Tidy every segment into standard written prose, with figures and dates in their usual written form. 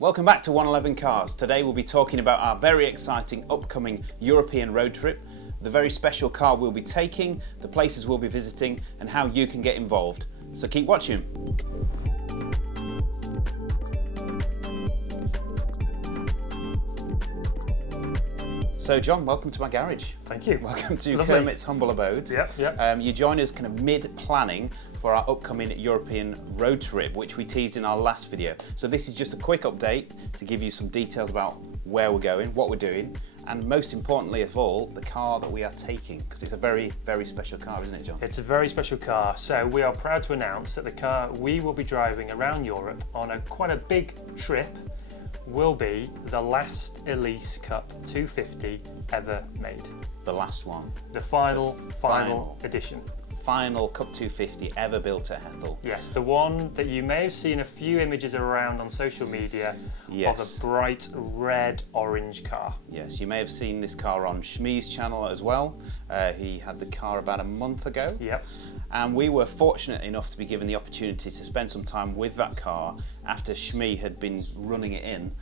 Welcome back to 111 Cars. Today we'll be talking about our very exciting upcoming European road trip, the very special car we'll be taking, the places we'll be visiting, and how you can get involved. So keep watching. So John, welcome to my garage. Thank you. Welcome to Lovely. Kermit's humble abode. Yeah. You join us kind of mid-planning for our upcoming European road trip, which we teased in our last video. So this is just a quick update to give you some details about where we're going, what we're doing, and most importantly of all, the car that we are taking, because it's a very, very special car, isn't it, John? It's a very special car. So we are proud to announce that the car we will be driving around Europe on quite a big trip will be the last Elise Cup 250 ever made. The last one. The final edition. Final Cup 250 ever built at Hethel. Yes, the one that you may have seen a few images around on social media of a bright red-orange car. Yes, you may have seen this car on Shmee's channel as well. He had the car about a month ago. Yep. And we were fortunate enough to be given the opportunity to spend some time with that car after Shmee had been running it in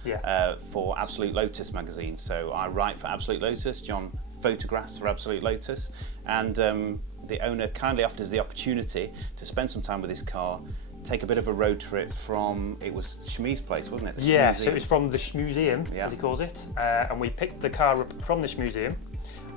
for Absolute Lotus magazine. So I write for Absolute Lotus, John photographs for Absolute Lotus, and the owner kindly offered us the opportunity to spend some time with this car, take a bit of a road trip from, it was Shmee's place, wasn't it? Yeah, so it was from the Schmuseum, as he calls it, and we picked the car up from the Schmuseum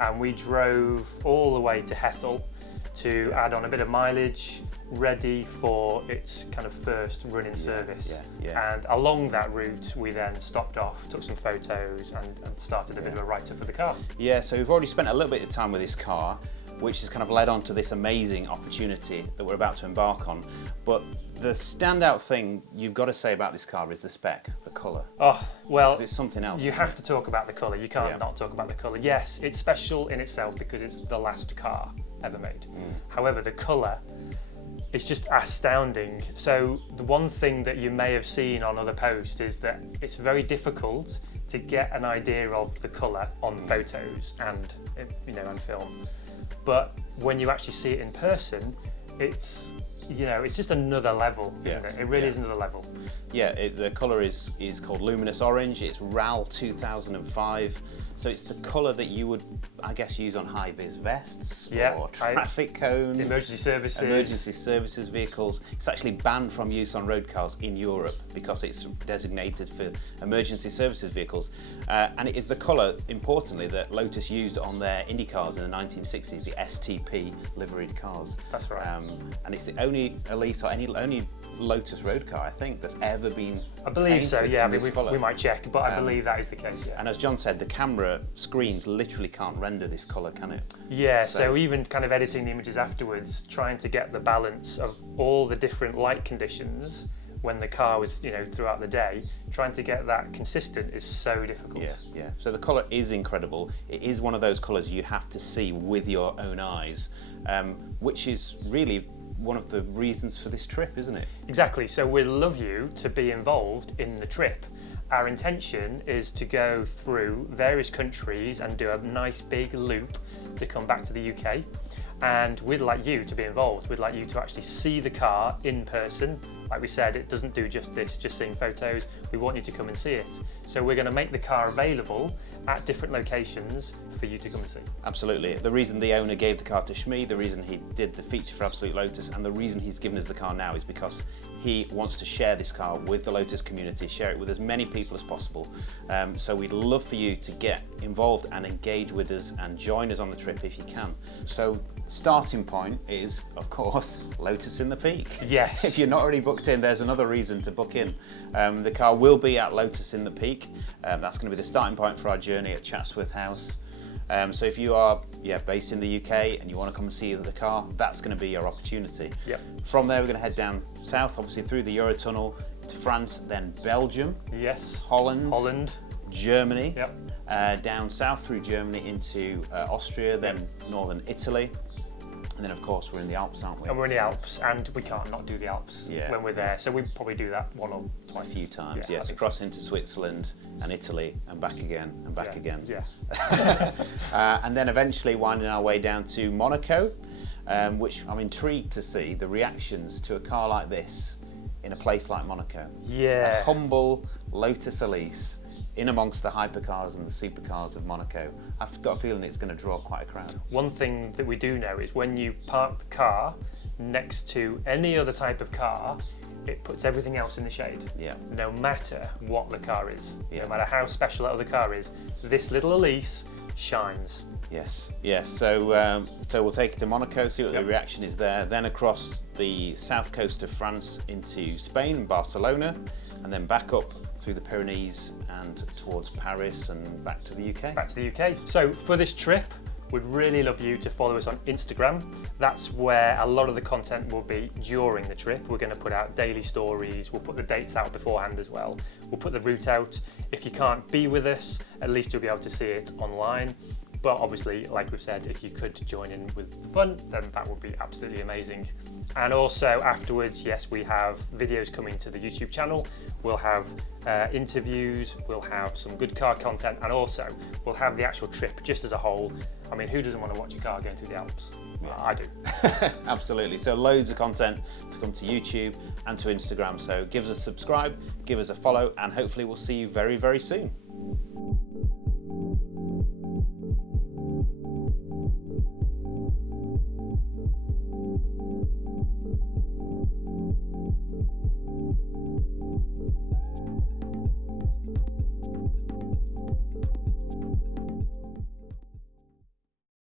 and we drove all the way to Hethel to add on a bit of mileage, ready for its kind of first running service. And along that route we then stopped off, took some photos and started a bit of a write-up of the car. Yeah, so we've already spent a little bit of time with this car, which has kind of led on to this amazing opportunity that we're about to embark on. But the standout thing you've got to say about this car is the spec, the colour. Oh, well, it's something else. You have to talk about the colour. You can't not talk about the colour. Yes, it's special in itself because it's the last car ever made. However, the colour is just astounding. So the one thing that you may have seen on other posts is that it's very difficult to get an idea of the colour on photos and and film. But when you actually see it in person, it's just another level, isn't it? It really is another level. Yeah, the colour is called Luminous Orange. It's RAL 2005. So it's the colour that you would, I guess, use on high-vis vests or traffic cones. Emergency services vehicles. It's actually banned from use on road cars in Europe because it's designated for emergency services vehicles. And it is the colour, importantly, that Lotus used on their Indy cars in the 1960s, the STP liveried cars. That's right. And it's the only Elise or only Lotus road car, I think, that's ever been I believe so, yeah. I mean, we might check, but I believe that is the case, yeah. And as John said, the camera screens literally can't render this colour, can it? Yeah, so even kind of editing the images afterwards, trying to get the balance of all the different light conditions when the car was, throughout the day, trying to get that consistent is so difficult. Yeah. So the colour is incredible. It is one of those colours you have to see with your own eyes, which is really one of the reasons for this trip, isn't it? Exactly. So we'd love you to be involved in the trip. Our intention is to go through various countries and do a nice big loop to come back to the UK. And we'd like you to be involved. We'd like you to actually see the car in person. Like we said, it doesn't do just seeing photos. We want you to come and see it. So we're going to make the car available at different locations for you to come and see. Absolutely. The reason the owner gave the car to Shmee, the reason he did the feature for Absolute Lotus, and the reason he's given us the car now is because he wants to share this car with the Lotus community, share it with as many people as possible. So we'd love for you to get involved and engage with us and join us on the trip if you can. So starting point is, of course, Lotus in the Peak. Yes. If you're not already booked in, there's another reason to book in. The car will be at Lotus in the Peak. That's going to be the starting point for our journey at Chatsworth House. So if you are based in the UK and you want to come and see the car, that's going to be your opportunity. Yep. From there, we're going to head down south, obviously through the Eurotunnel to France, then Belgium. Yes. Holland. Germany. Yep. Down south through Germany into Austria, then northern Italy. And then, of course, we're in the Alps, aren't we? And we're in the Alps, and we can't not do the Alps when we're there. So we probably do that one or twice. A few times, yes. Across into Switzerland and Italy, and back again, and back again. Yeah. And then eventually winding our way down to Monaco, which I'm intrigued to see the reactions to a car like this in a place like Monaco. Yeah. A humble Lotus Elise in amongst the hypercars and the supercars of Monaco. I've got a feeling it's going to draw quite a crowd. One thing that we do know is when you park the car next to any other type of car, it puts everything else in the shade. Yeah. No matter what the car is, Yeah. no matter how special that other car is, this little Elise shines. Yes, yes. So we'll take it to Monaco, see what Yep. the reaction is there. Then across the south coast of France into Spain, Barcelona, and then back up through the Pyrenees and towards Paris and back to the UK. Back to the UK. So for this trip, we'd really love you to follow us on Instagram. That's where a lot of the content will be during the trip. We're going to put out daily stories. We'll put the dates out beforehand as well. We'll put the route out. If you can't be with us, at least you'll be able to see it online. But obviously, like we've said, if you could join in with the fun, then that would be absolutely amazing. And also afterwards, yes, we have videos coming to the YouTube channel. We'll have interviews, we'll have some good car content, and also we'll have the actual trip just as a whole. I mean, who doesn't want to watch a car going through the Alps? Yeah. I do. Absolutely. So loads of content to come to YouTube and to Instagram. So give us a subscribe, give us a follow, and hopefully we'll see you very, very soon.